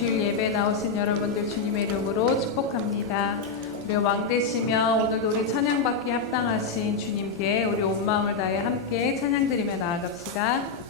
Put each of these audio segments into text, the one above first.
주일 예배에 나오신 여러분들 주님의 이름으로 축복합니다. 우리 왕 되시며 오늘도 우리 찬양받기에 합당하신 주님께 우리 온 마음을 다해 함께 찬양드리며 나아갑시다.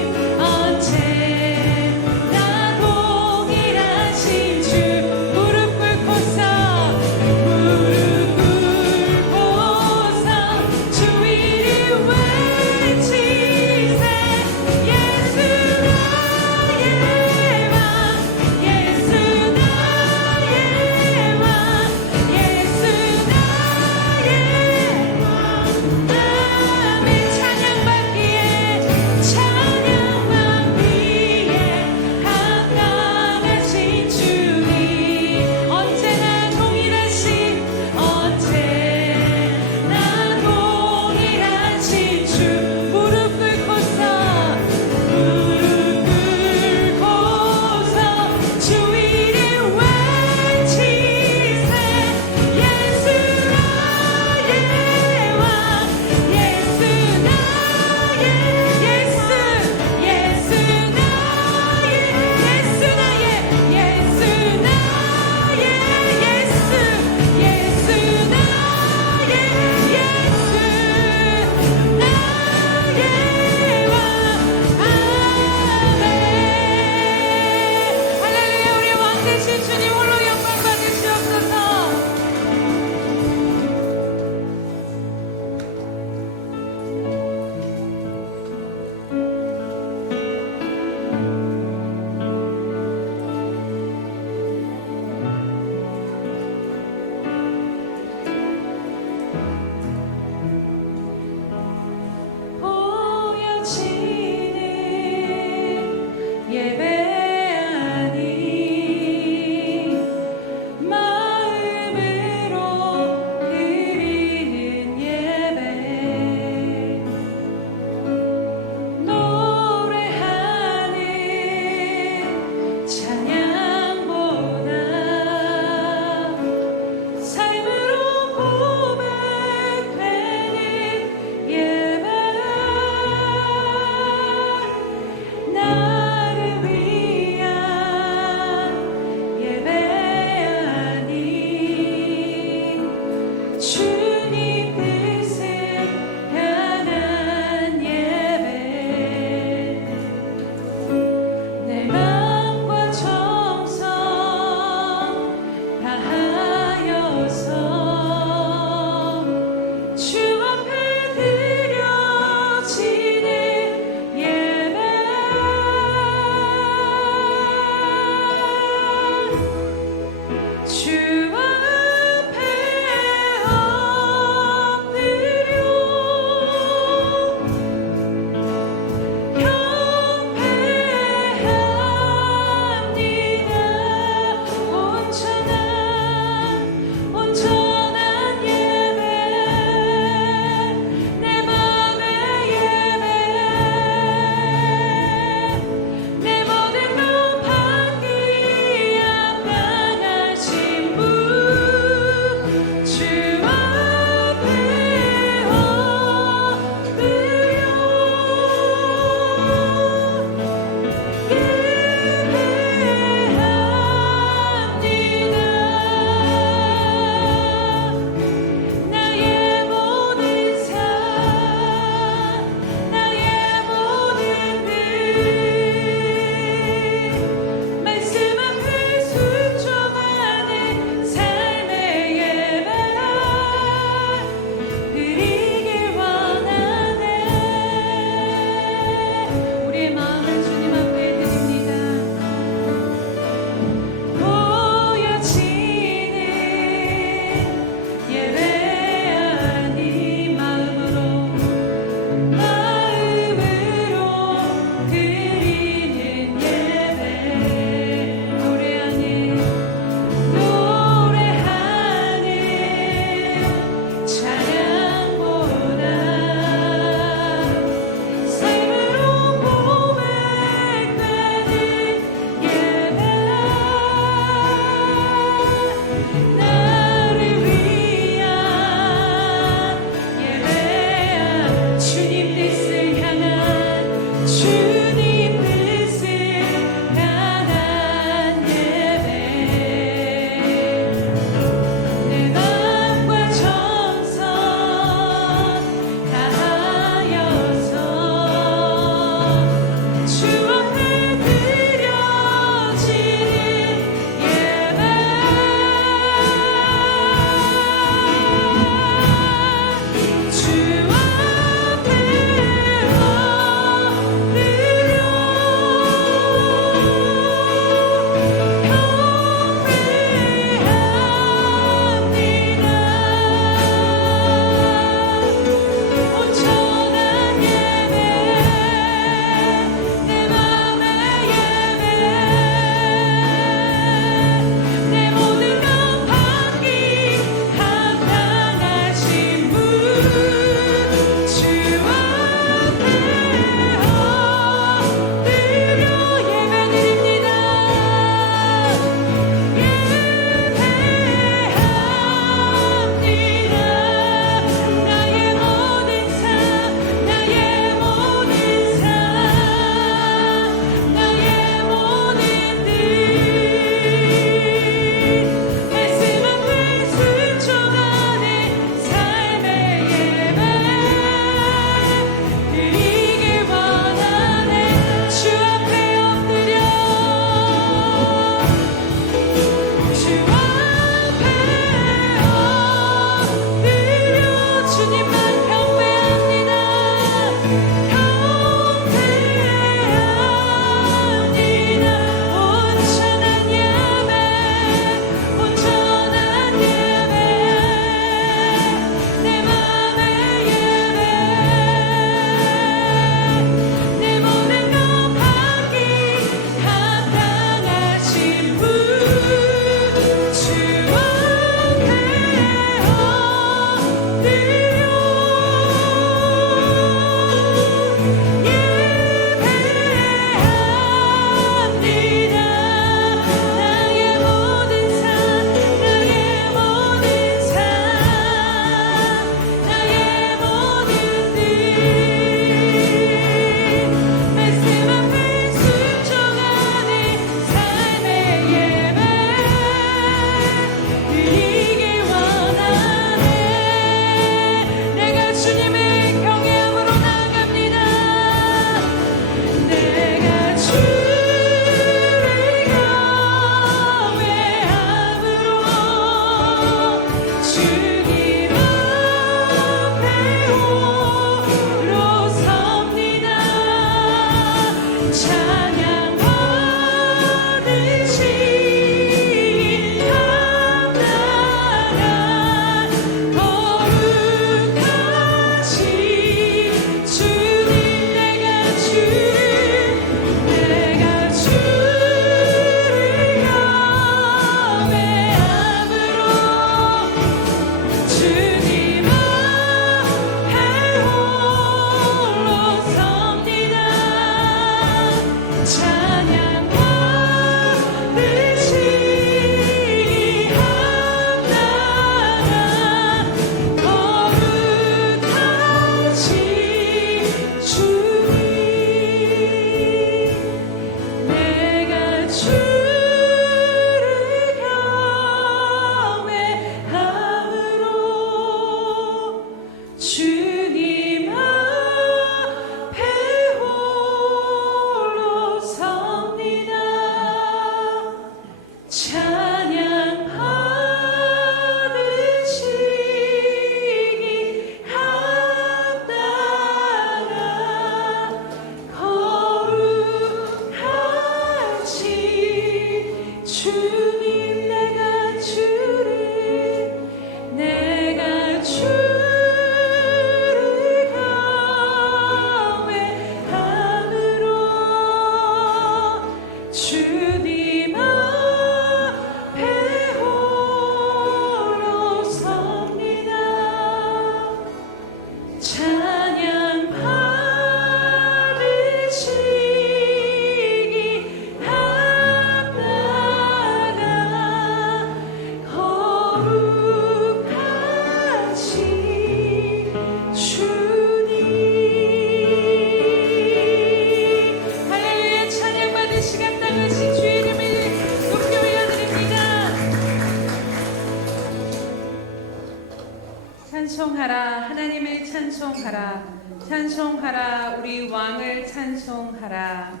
찬송하라 하나님을 찬송하라 찬송하라 우리 왕을 찬송하라.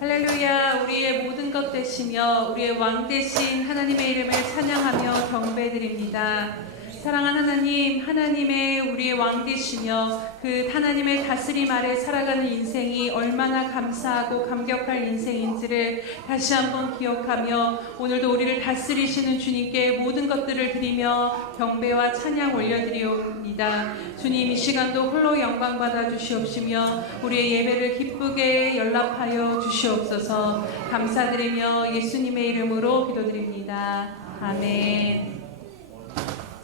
할렐루야. 우리의 모든 것 되시며 우리의 왕 되신 하나님의 이름을 찬양하며 경배드립니다. 사랑하는 하나님, 하나님의 우리의 왕 되시며 그 하나님의 다스림 아래 살아가는 인생이 얼마나 감사하고 감격할 인생인지를 다시 한번 기억하며 오늘도 우리를 다스리시는 주님께 모든 것들을 드리며 경배와 찬양 올려드리옵니다. 주님, 이 시간도 홀로 영광 받아 주시옵시며 우리의 예배를 기쁘게 연락하여 주시옵소서. 감사드리며 예수님의 이름으로 기도드립니다. 아멘.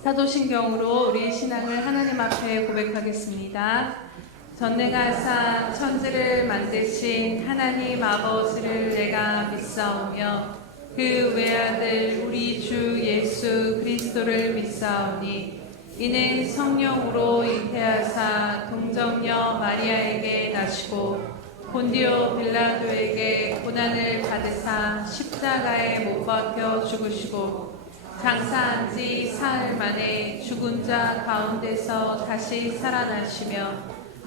사도신경으로 우리의 신앙을 하나님 앞에 고백하겠습니다. 전능하사 천지를 만드신 하나님 아버지를 내가 믿사오며 그 외아들 우리 주 예수 그리스도를 믿사오니 이는 성령으로 잉태하사 동정녀 마리아에게 나시고 본디오 빌라도에게 고난을 받으사 십자가에 못 박혀 죽으시고 장사한 지 사흘 만에 죽은 자 가운데서 다시 살아나시며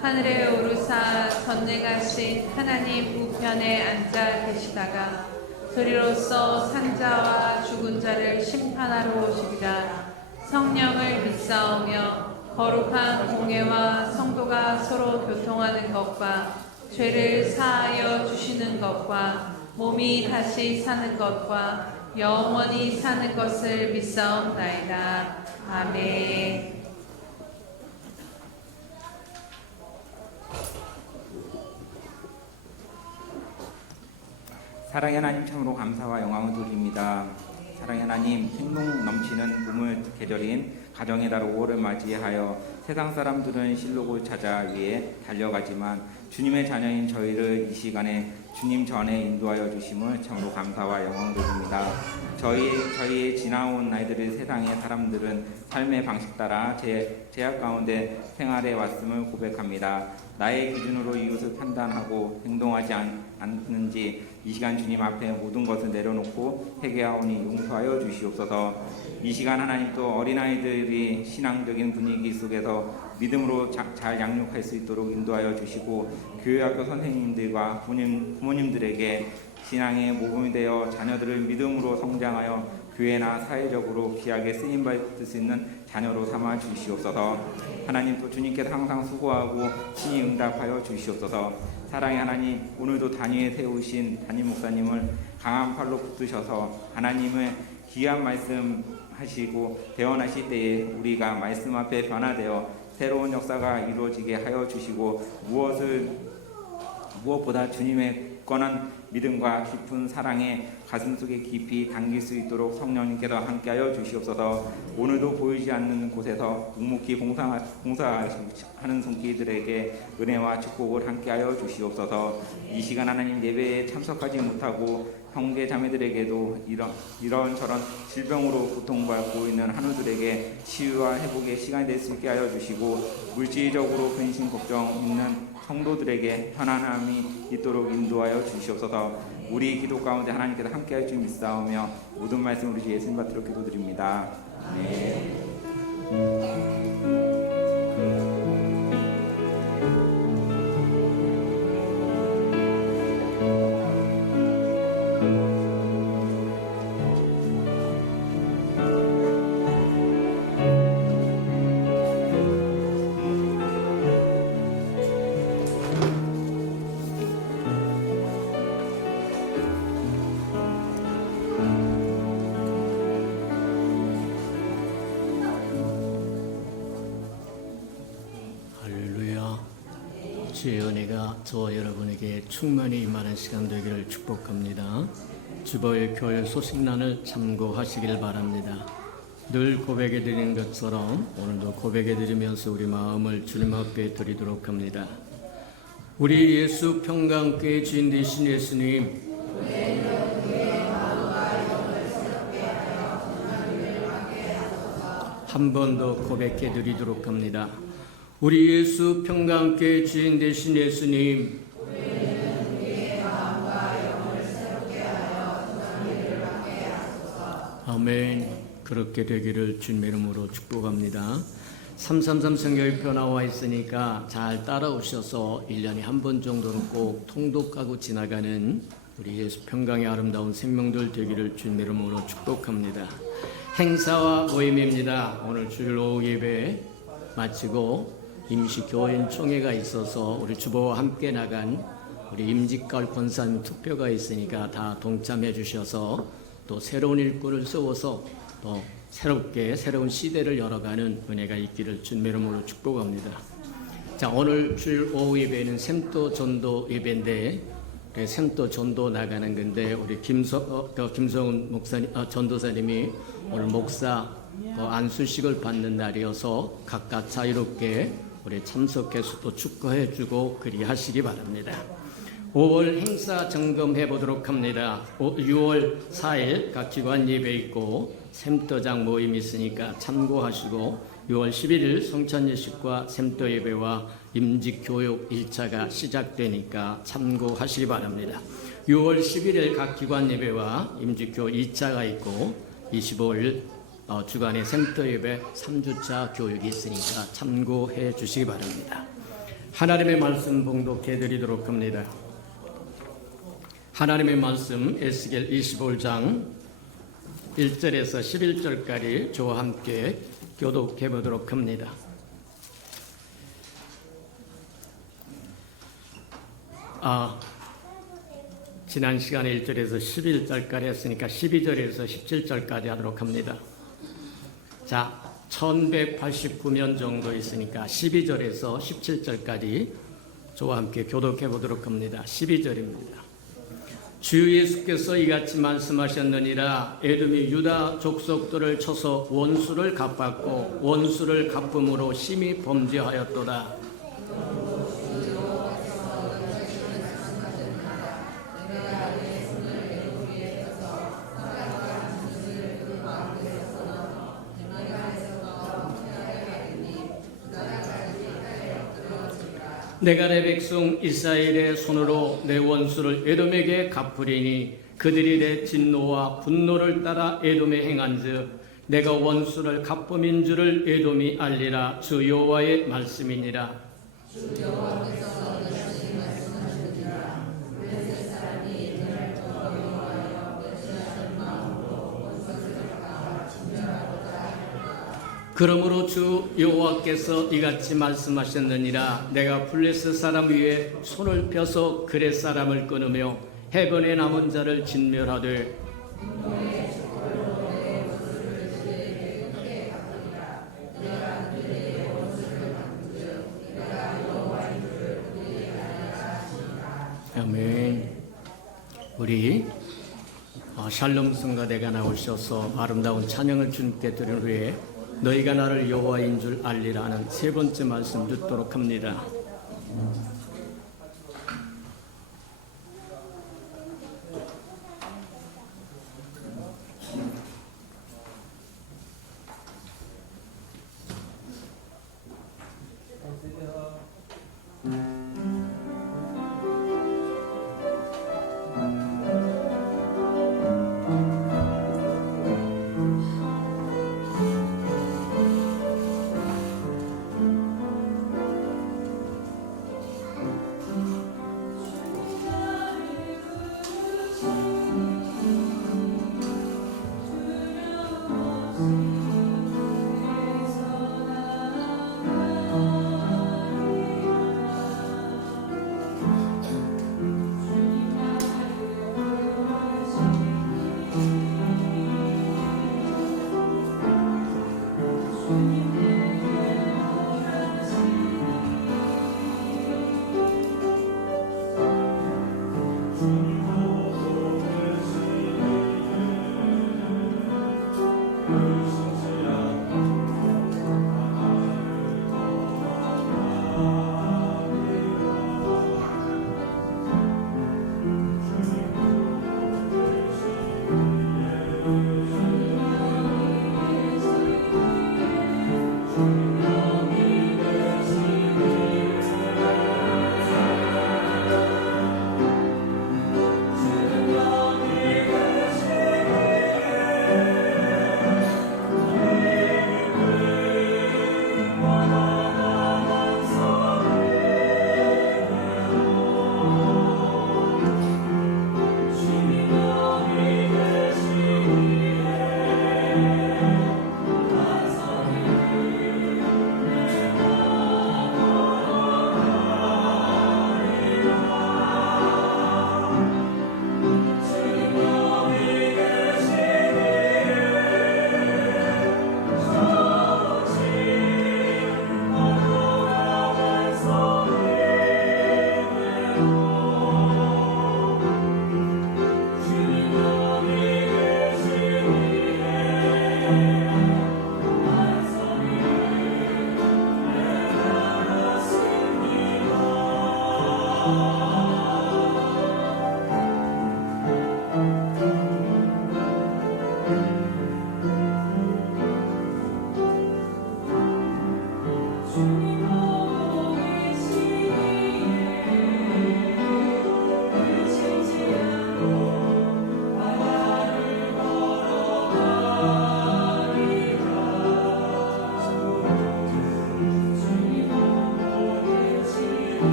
하늘에 오르사 전능하신 하나님 우편에 앉아 계시다가 소리로써 산자와 죽은 자를 심판하러 오시리라. 성령을 믿사오며 거룩한 공회와 성도가 서로 교통하는 것과 죄를 사하여 주시는 것과 몸이 다시 사는 것과 영원히 사는 것을 믿사옵나이다. 아멘. 사랑의 하나님, 참으로 감사와 영광을 드립니다. 사랑의 하나님, 생동 넘치는 봄을 계절인 가정의 달 5월을 맞이하여 세상 사람들은 실록을 찾아 위에 달려가지만 주님의 자녀인 저희를 이 시간에 주님 전에 인도하여 주심을 참으로 감사와 영광을 드립니다. 저희의 지나온 나이들의 세상의 사람들은 삶의 방식 따라 제약 가운데 생활해 왔음을 고백합니다. 나의 기준으로 이웃을 판단하고 행동하지 않는지 이 시간 주님 앞에 모든 것을 내려놓고 회개하오니 용서하여 주시옵소서. 이 시간 하나님 또 어린아이들이 신앙적인 분위기 속에서 믿음으로 잘 양육할 수 있도록 인도하여 주시고 교회학교 선생님들과 부모님들에게 신앙의 모범이 되어 자녀들을 믿음으로 성장하여 교회나 사회적으로 귀하게 쓰임받을 수 있는 자녀로 삼아 주시옵소서. 하나님 또 주님께서 항상 수고하고 친히 응답하여 주시옵소서. 사랑의 하나님, 오늘도 단위에 세우신 담임 목사님을 강한 팔로 붙드셔서 하나님의 귀한 말씀 하시고 대언하실 때에 우리가 말씀 앞에 변화되어 새로운 역사가 이루어지게 하여 주시고 무엇보다 주님의 굳건한 믿음과 깊은 사랑에 가슴속에 깊이 담길 수 있도록 성령님께서 함께하여 주시옵소서. 오늘도 보이지 않는 곳에서 묵묵히 봉사하는 손길들에게 은혜와 축복을 함께하여 주시옵소서. 이 시간 하나님 예배에 참석하지 못하고 형제 자매들에게도 이런저런 질병으로 고통받고 있는 한우들에게 치유와 회복의 시간이 될 수 있게 하여 주시고 물질적으로 근심 걱정 있는 성도들에게 편안함이 있도록 인도하여 주시옵소서. 우리 기도 가운데 하나님께서 함께할 줄 믿사오며 모든 말씀 우리 주 예수님 받들어 기도드립니다. 아멘. 주의 은혜가 저와 여러분에게 충만히 임하는 시간 되기를 축복합니다. 주보의 교회 소식란을 참고하시길 바랍니다. 늘 고백해 드리는 것처럼 오늘도 고백해 드리면서 우리 마음을 주님 앞에 드리도록 합니다. 우리 예수 평강교회 주인 되신 예수님, 한 번 더 고백해 드리도록 합니다. 우리 예수 평강교회 주인 되신 예수님, 아멘. 그렇게 되기를 주님의 이름으로 축복합니다. 333 성경표 나와 있으니까 잘 따라오셔서 1년에 한 번 정도는 꼭 통독하고 지나가는 우리 예수 평강의 아름다운 생명들 되기를 주님의 이름으로 축복합니다. 행사와 모임입니다. 오늘 주일 오후 예배 마치고 임시 교인 총회가 있어서 우리 주보와 함께 나간 우리 임직가을 권사님 투표가 있으니까 다 동참해 주셔서 또 새로운 일꾼을 세워서 또 새롭게 새로운 시대를 열어가는 은혜가 있기를 주님의 이름으로 축복합니다. 자, 오늘 주일 오후 예배는 샘도 전도 예배인데 샘도 전도 나가는 건데 우리 김성훈 목사님 전도사님이 오늘 목사 안수식을 받는 날이어서 각각 자유롭게 우리 참석해서 또 축하해주고 그리하시기 바랍니다. 5월 행사 점검해 보도록 합니다. 6월 4일 각 기관 예배 있고 샘도장 모임 있으니까 참고하시고 6월 11일 성찬 예식과 샘도 예배와 임직 교육 1차가 시작되니까 참고하시기 바랍니다. 6월 11일 각 기관 예배와 임직 교육 2차가 있고 25일 주간에 샘도 예배 3주차 교육이 있으니까 참고해 주시기 바랍니다. 하나님의 말씀 봉독해 드리도록 합니다. 하나님의 말씀 에스겔 25장 1절에서 11절까지 저와 함께 교독해 보도록 합니다. 지난 시간에 1절에서 11절까지 했으니까 12절에서 17절까지 하도록 합니다. 자, 1189년 정도 있으니까 12절에서 17절까지 저와 함께 교독해 보도록 합니다. 12절입니다. 주 예수께서 이같이 말씀하셨느니라. 에돔이 유다 족속들을 쳐서 원수를 갚았고 원수를 갚음으로 심히 범죄하였도다. 내가 내 백성 이스라엘의 손으로 내 원수를 에돔에게 갚으리니 그들이 내 진노와 분노를 따라 에돔에 행한즉 내가 원수를 갚음인 줄을 에돔이 알리라. 주 여호와의 말씀이니라. 주 여호와께서 너희에게 말씀하시느니라. 블레셋 사람이 너를 두려워하여 멸시하는 마음으로 원수를 갚아 진멸하도다. 그러므로 주 여호와께서 이같이 말씀하셨느니라. 내가 블레셋 사람 위에 손을 펴서 그렛 사람을 끊으며 해변에 남은 자를 진멸하되 아멘. 우리 샬롬 성가대가 나오셔서 아름다운 찬양을 주님께 드린 후에 너희가 나를 여호와인 줄 알리라는 세 번째 말씀 듣도록 합니다.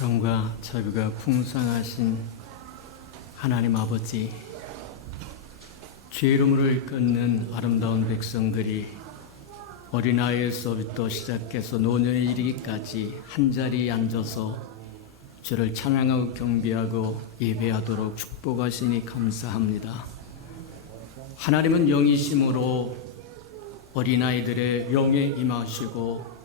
사랑과 자비가 풍성하신 하나님 아버지, 죄로 물을 걷는 아름다운 백성들이 어린아이에서부터 시작해서 노년에 이르기까지 한자리에 앉아서 주를 찬양하고 경배하고 예배하도록 축복하시니 감사합니다. 하나님은 영이심으로 어린아이들의 영에 임하시고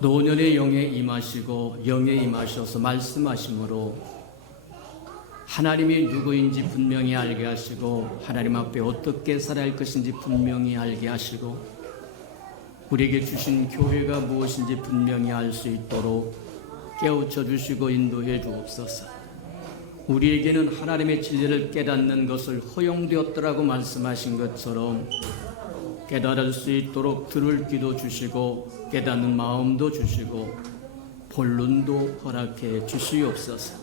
노년의 영에 임하시고 영에 임하셔서 말씀하심으로 하나님이 누구인지 분명히 알게 하시고 하나님 앞에 어떻게 살아야 할 것인지 분명히 알게 하시고 우리에게 주신 교회가 무엇인지 분명히 알 수 있도록 깨우쳐 주시고 인도해 주옵소서. 우리에게는 하나님의 진리를 깨닫는 것을 허용되었더라고 말씀하신 것처럼 깨달을 수 있도록 들을 귀도 주시고 깨닫는 마음도 주시고 본론도 허락해 주시옵소서.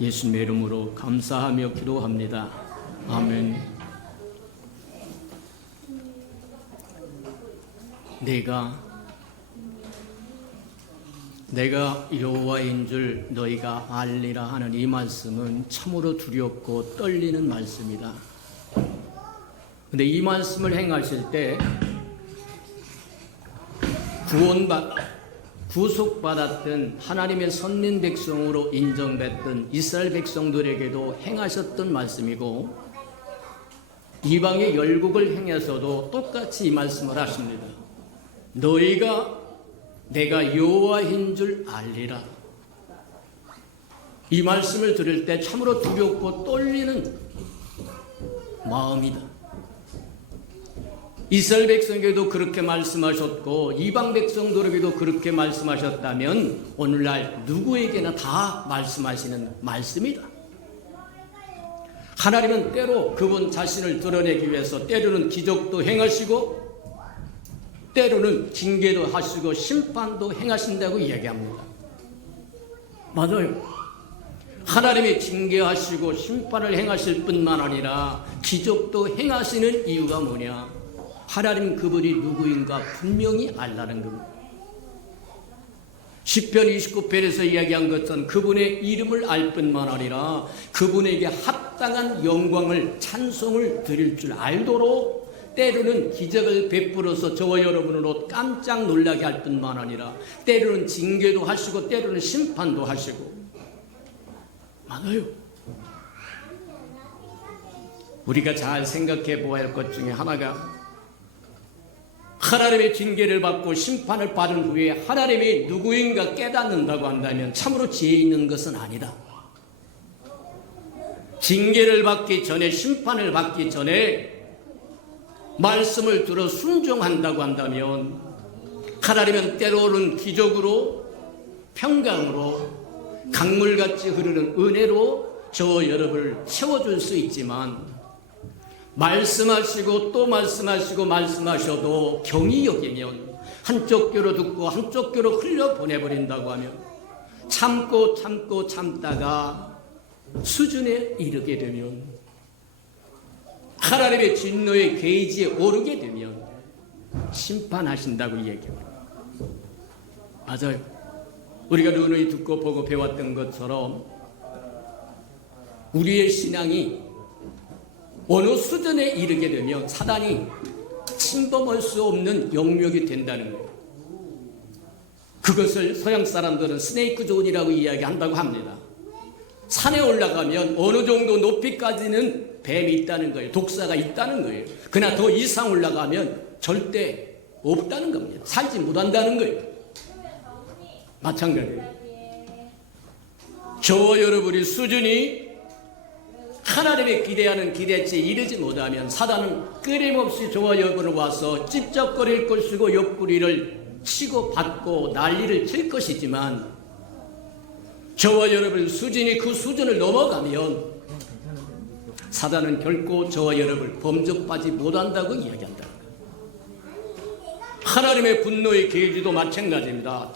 예수님의 이름으로 감사하며 기도합니다. 아멘. 내가 여호와인 줄 너희가 알리라 하는 이 말씀은 참으로 두렵고 떨리는 말씀이다. 근데 이 말씀을 행하실 때 구속받았던 하나님의 선민 백성으로 인정받던 이스라엘 백성들에게도 행하셨던 말씀이고 이방의 열국을 행해서도 똑같이 이 말씀을 하십니다. 내가 여호와인 줄 알리라. 이 말씀을 들을 때 참으로 두렵고 떨리는 마음이다. 이스라엘 백성에게도 그렇게 말씀하셨고 이방 백성들에게도 그렇게 말씀하셨다면 오늘날 누구에게나 다 말씀하시는 말씀이다. 하나님은 때로 그분 자신을 드러내기 위해서 때로는 기적도 행하시고 때로는 징계도 하시고 심판도 행하신다고 이야기합니다. 맞아요. 하나님이 징계하시고 심판을 행하실 뿐만 아니라 기적도 행하시는 이유가 뭐냐? 하나님 그분이 누구인가 분명히 알라는 겁니다. 시편 29편에서 이야기한 것은 그분의 이름을 알 뿐만 아니라 그분에게 합당한 영광을 찬송을 드릴 줄 알도록 때로는 기적을 베풀어서 저와 여러분으로 깜짝 놀라게 할 뿐만 아니라 때로는 징계도 하시고 때로는 심판도 하시고 많아요. 우리가 잘 생각해 보아야 할 것 중에 하나가 하나님의 징계를 받고 심판을 받은 후에 하나님이 누구인가 깨닫는다고 한다면 참으로 지혜 있는 것은 아니다. 징계를 받기 전에, 심판을 받기 전에 말씀을 들어 순종한다고 한다면 하나님은 때로는 기적으로, 평강으로, 강물같이 흐르는 은혜로 저와 여러분을 채워줄 수 있지만 말씀하시고 또 말씀하시고 말씀하셔도 경히 여기면 한쪽 귀로 듣고 한쪽 귀로 흘려보내버린다고 하면 참고 참다가 수준에 이르게 되면 하나님의 진노의 게이지에 오르게 되면 심판하신다고 얘기합니다. 맞아요. 우리가 누누이 듣고 보고 배웠던 것처럼 우리의 신앙이 어느 수준에 이르게 되면 사단이 침범할 수 없는 영역이 된다는 거예요. 그것을 서양 사람들은 스네이크 존이라고 이야기한다고 합니다. 산에 올라가면 어느 정도 높이까지는 뱀이 있다는 거예요. 독사가 있다는 거예요. 그러나 더 이상 올라가면 절대 없다는 겁니다. 살지 못한다는 거예요. 마찬가지예요. 저와 여러분의 수준이 하나님의 기대하는 기대치에 이르지 못하면 사단은 끊임없이 저와 여러분을 와서 찝쩍거릴 것이고 옆구리를 치고 받고 난리를 칠 것이지만 저와 여러분 수준이 그 수준을 넘어가면 사단은 결코 저와 여러분을 범접하지 못한다고 이야기한다. 하나님의 분노의 계기도 마찬가지입니다.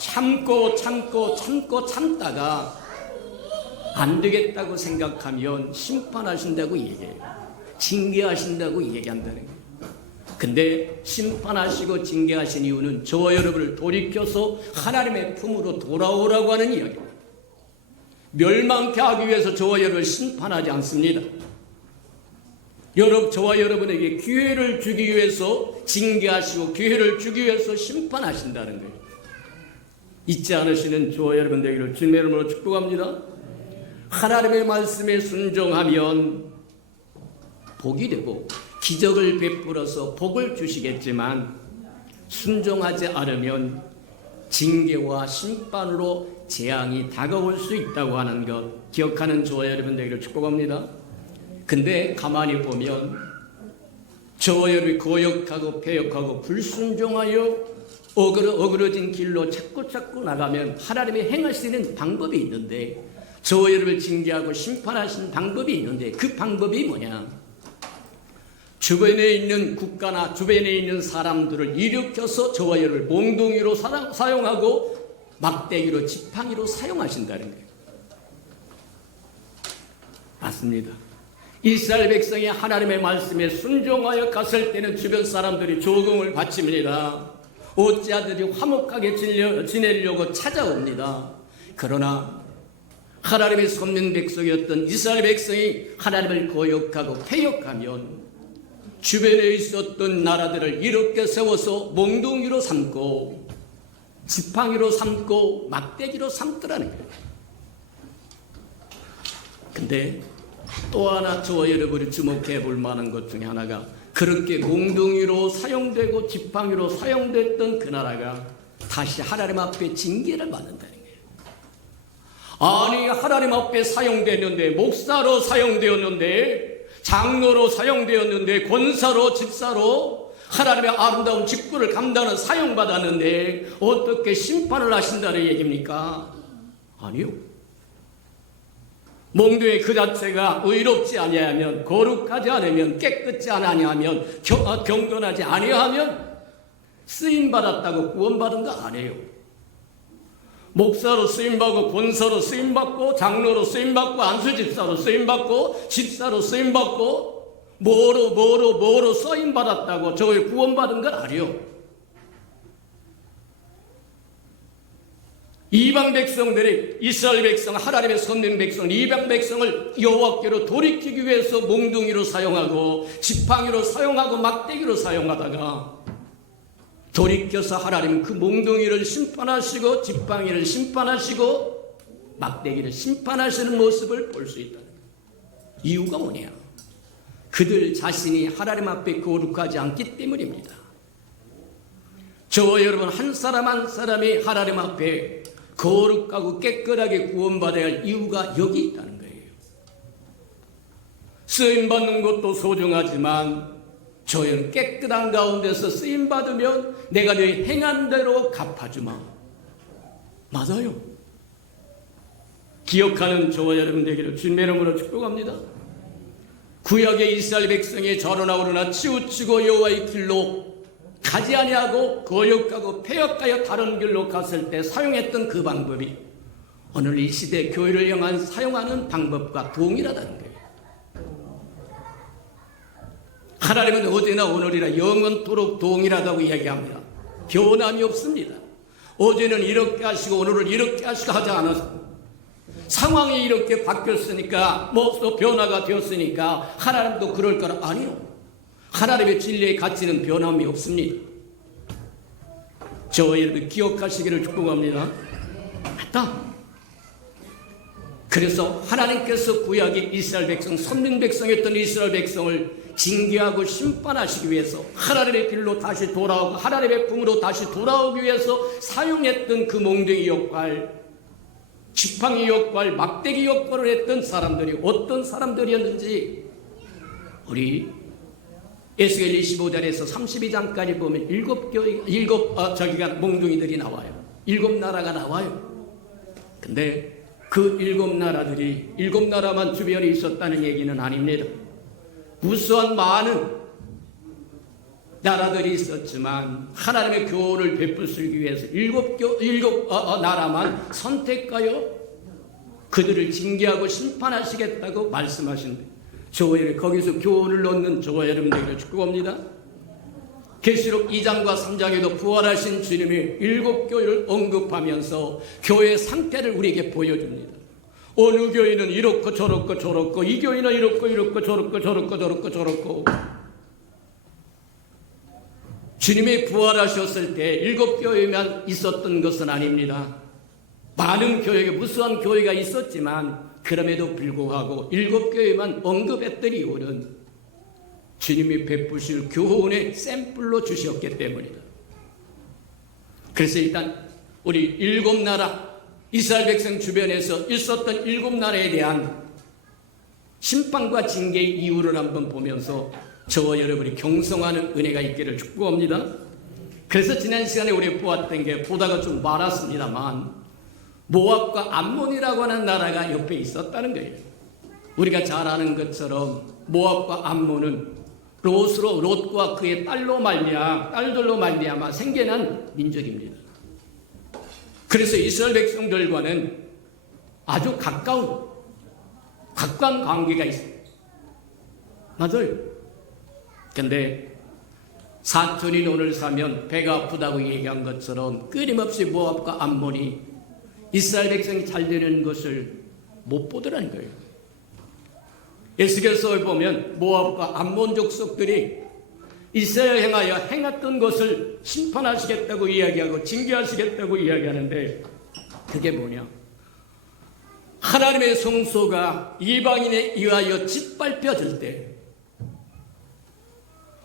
참다가 안 되겠다고 생각하면 심판하신다고 얘기해요. 징계하신다고 얘기한다는 거예요. 근데 심판하시고 징계하신 이유는 저와 여러분을 돌이켜서 하나님의 품으로 돌아오라고 하는 이야기입니다. 멸망케 하기 위해서 저와 여러분을 심판하지 않습니다. 저와 여러분에게 기회를 주기 위해서 징계하시고 기회를 주기 위해서 심판하신다는 거예요. 잊지 않으시는 저와 여러분 되기를 주님의 이름으로 축복합니다. 하나님의 말씀에 순종하면 복이 되고 기적을 베풀어서 복을 주시겠지만 순종하지 않으면 징계와 심판으로 재앙이 다가올 수 있다고 하는 것 기억하는 저와 여러분 되기를 축복합니다. 근데 가만히 보면 저와 여러분이 거역하고 패역하고 불순종하여 어그러진 길로 자꾸 나가면 하나님이 행하시는 방법이 있는데 저와 여러분을 징계하고 심판하시는 방법이 있는데 그 방법이 뭐냐? 주변에 있는 국가나 주변에 있는 사람들을 일으켜서 저와 여러분을 몽둥이로 사용하고 막대기로 지팡이로 사용하신다는 거예요. 맞습니다. 이스라엘 백성이 하나님의 말씀에 순종하여 갔을 때는 주변 사람들이 조공을 바칩니다. 어찌하든지 화목하게 지내려고 찾아옵니다. 그러나 하나님의 선민 백성이었던 이스라엘 백성이 하나님을 거역하고 패역하면 주변에 있었던 나라들을 이렇게 세워서 몽둥이로 삼고 지팡이로 삼고 막대기로 삼더라는 거예요. 근데 또 하나 저와 여러분이 주목해 볼 만한 것 중에 하나가 그렇게 몽둥이로 사용되고 지팡이로 사용됐던 그 나라가 다시 하나님 앞에 징계를 받는다는 거예요. 아니 하나님 앞에 사용되었는데 목사로 사용되었는데 장로로 사용되었는데 권사로 집사로 하나님의 아름다운 직분을 감당하는 사용받았는데 어떻게 심판을 하신다는 얘기입니까? 아니요. 몽둥이 그 자체가 의롭지 아니하면 거룩하지 않으면 깨끗지 아니하면 경건하지 아니하면 쓰임받았다고 구원받은 거 아니에요. 목사로 쓰임받고 권사로 쓰임받고 장로로 쓰임받고 안수집사로 쓰임받고 집사로 쓰임받고 뭐로 쓰임받았다고 저걸 구원받은 건 아니에요. 이방 백성들이 이스라엘 백성, 하나님의 선민 백성, 이방 백성을 여호와께로 돌이키기 위해서 몽둥이로 사용하고 지팡이로 사용하고 막대기로 사용하다가 돌이켜서 하나님은 그 몽둥이를 심판하시고 지팡이를 심판하시고 막대기를 심판하시는 모습을 볼 수 있다. 이유가 뭐냐? 그들 자신이 하나님 앞에 거룩하지 않기 때문입니다. 저와 여러분 한 사람 한 사람이 하나님 앞에 거룩하고 깨끗하게 구원받아야 할 이유가 여기 있다는 거예요. 쓰임받는 것도 소중하지만 저희는 깨끗한 가운데서 쓰임받으면 내가 네 행한 대로 갚아주마. 맞아요. 기억하는 저와 여러분 되기를 주님의 이름으로 축복합니다. 구약의 이스라엘 백성이 저러나 오르나 치우치고 여호와의 길로 가지 아니하고 거역하고 폐역하여 다른 길로 갔을 때 사용했던 그 방법이 오늘 이 시대 교회를 향한 사용하는 방법과 동일하다는 거예요. 하나님은 어제나 오늘이라 영원토록 동일하다고 이야기합니다. 변함이 없습니다. 어제는 이렇게 하시고 오늘은 이렇게 하시고 하지 않아서 상황이 이렇게 바뀌었으니까 뭐 또 변화가 되었으니까 하나님도 그럴 거라. 아니요. 하나님의 진리의 가치는 변함이 없습니다. 저와 여러분 기억하시기를 축복합니다. 맞다. 그래서 하나님께서 구약의 이스라엘 백성, 선민 백성이었던 이스라엘 백성을 징계하고 심판하시기 위해서 하나님의 길로 다시 돌아오고 하나님의 품으로 다시 돌아오기 위해서 사용했던 그 몽둥이 역할, 지팡이 역할, 막대기 역할을 했던 사람들이 어떤 사람들이었는지 우리 에스겔 25장에서 32장까지 보면 일곱 몽둥이들이 나와요. 7나라가 나와요. 근데 그 7나라들이 7나라만 주변에 있었다는 얘기는 아닙니다. 무수한 많은 나라들이 있었지만 하나님의 교훈을 베풀기 위해서 7나라만 선택하여 그들을 징계하고 심판하시겠다고 말씀하신대. 저와 여러분 거기서 교훈을 얻는 저와 여러분들에게 축복합니다. 계시록 2장과 3장에도 부활하신 주님이 7교회를 언급하면서 교회의 상태를 우리에게 보여줍니다. 어느 교회는 이렇고 저렇고 저렇고 이 교회는 이렇고 이렇고 저렇고 저렇고 저렇고 저렇고 주님이 부활하셨을 때 7교회만 있었던 것은 아닙니다. 많은 교회가 무수한 교회가 있었지만 그럼에도 불구하고 7교회만 언급했던 이유는 주님이 베푸실 교훈의 샘플로 주셨기 때문이다. 그래서 일단 우리 7나라 이스라엘 백성 주변에서 있었던 7나라에 대한 심판과 징계의 이유를 한번 보면서 저와 여러분이 경성하는 은혜가 있기를 축복합니다. 그래서 지난 시간에 우리 보았던 게 보다가 좀 많았습니다만 모압과 암몬이라고 하는 나라가 옆에 있었다는 거예요. 우리가 잘 아는 것처럼 모압과 암몬은 롯과 그의 딸들로 말미암아 생겨난 민족입니다. 그래서 이스라엘 백성들과는 아주 가까운 관계가 있어요. 맞아요. 근데 사촌이 돈을 사면 배가 아프다고 얘기한 것처럼 끊임없이 모압과 암몬이 이스라엘 백성이 잘 되는 것을 못 보더라는 거예요. 에스겔서에 보면 모압과 암몬 족속들이 이스라엘 향하여 행했던 것을 심판하시겠다고 이야기하고 징계하시겠다고 이야기하는데 그게 뭐냐? 하나님의 성소가 이방인에 의하여 짓밟혀질 때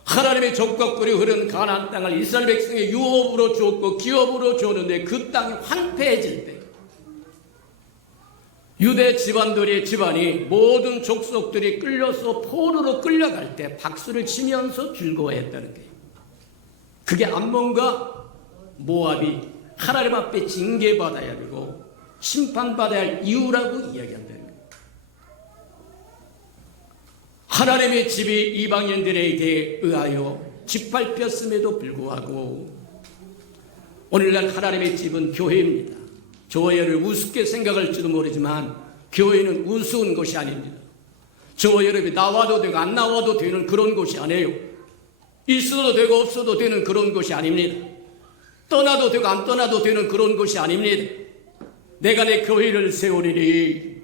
하나님의 젖과 꿀이 흐르는 가나안 땅을 이스라엘 백성의 유업으로 주었고 기업으로 주었는데 그 땅이 황폐해질 때 유대 집안이 모든 족속들이 끌려서 포로로 끌려갈 때 박수를 치면서 즐거워했다는 거예요. 그게 암몬과 모압이 하나님 앞에 징계받아야 되고 심판받아야 할 이유라고 이야기한다는 거예요. 하나님의 집이 이방인들에게 의하여 짓밟혔음에도 불구하고 오늘날 하나님의 집은 교회입니다. 저와 여러분 우습게 생각할지도 모르지만 교회는 우스운 것이 아닙니다. 저와 여러분이 나와도 되고 안 나와도 되는 그런 곳이 아니에요. 있어도 되고 없어도 되는 그런 곳이 아닙니다. 떠나도 되고 안 떠나도 되는 그런 곳이 아닙니다. 내가 내 교회를 세우리니.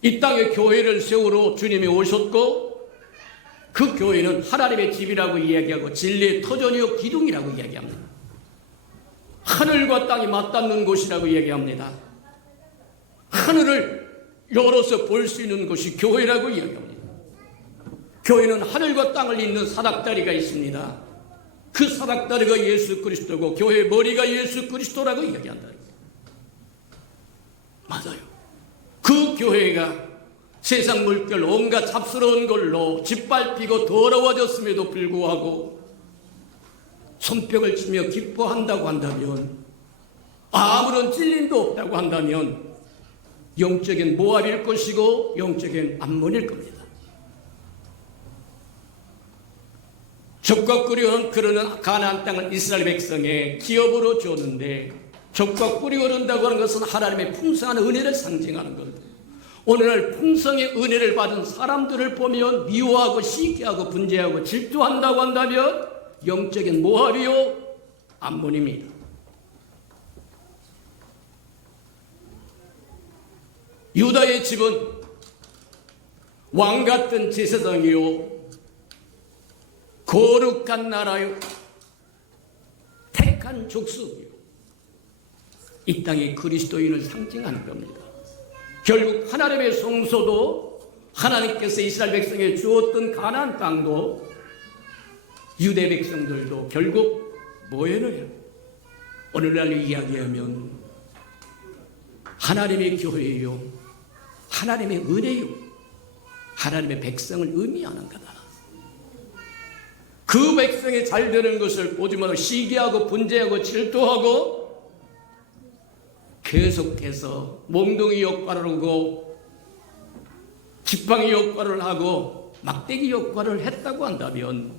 이 땅에 교회를 세우러 주님이 오셨고 그 교회는 하나님의 집이라고 이야기하고 진리의 터전이요 기둥이라고 이야기합니다. 하늘과 땅이 맞닿는 곳이라고 이야기합니다. 하늘을 열어서 볼 수 있는 곳이 교회라고 이야기합니다. 교회는 하늘과 땅을 잇는 사닥다리가 있습니다. 그 사닥다리가 예수 그리스도고 교회의 머리가 예수 그리스도라고 이야기한다. 맞아요. 그 교회가 세상 물결 온갖 잡스러운 걸로 짓밟히고 더러워졌음에도 불구하고 손뼉을 치며 기뻐한다고 한다면, 아무런 찔림도 없다고 한다면 영적인 모압일 것이고 영적인 암몬일 겁니다. 족과 꿀이 흐르는 가나안 땅은 이스라엘 백성의 기업으로 주었는데, 족과 꿀이 흐른다고 하는 것은 하나님의 풍성한 은혜를 상징하는 겁니다. 오늘날 풍성의 은혜를 받은 사람들을 보면 미워하고 시기하고 분재하고 질투한다고 한다면 영적인 모압이요 암몬입니다. 유다의 집은 왕같은 제사장이요 거룩한 나라요 택한 족속이요 이 땅의 그리스도인을 상징하는 겁니다. 결국 하나님의 성소도 하나님께서 이스라엘 백성에 주었던 가나안 땅도 유대 백성들도 결국 뭐예요? 오늘날 이야기하면 하나님의 교회요, 하나님의 은혜요, 하나님의 백성을 의미하는 거다. 그 백성이 잘 되는 것을 보지 말고 시기하고 분재하고 질투하고 계속해서 몽둥이 역할을 하고 지팡이 역할을 하고 막대기 역할을 했다고 한다면